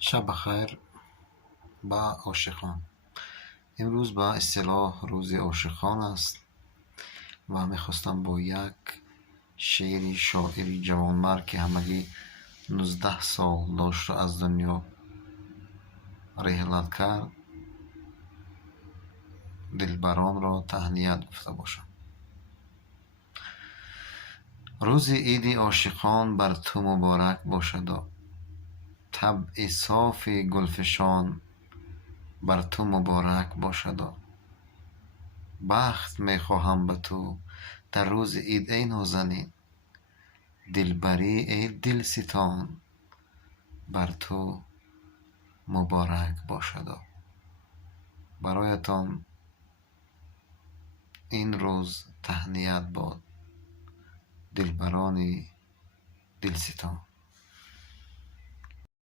شب بخیر به عاشقان. امروز به اصطلاح روز عاشقان است و میخواستم با یک شعری شاعری جوانمرد که همگی 19 سال داشت و از دنیا رحلت کرد دلبران را تهنیت گفته باشم. روز عید عاشقان بر تو مبارک باشد، طبع صاف گلفشان بر تو مبارک باشد. بخت میخواهم به تو در روز عید ای نازنین، دلبری ای دلستان بر تو مبارک باشد. برایتان این روز تهنیت باد، دلبران دلستان.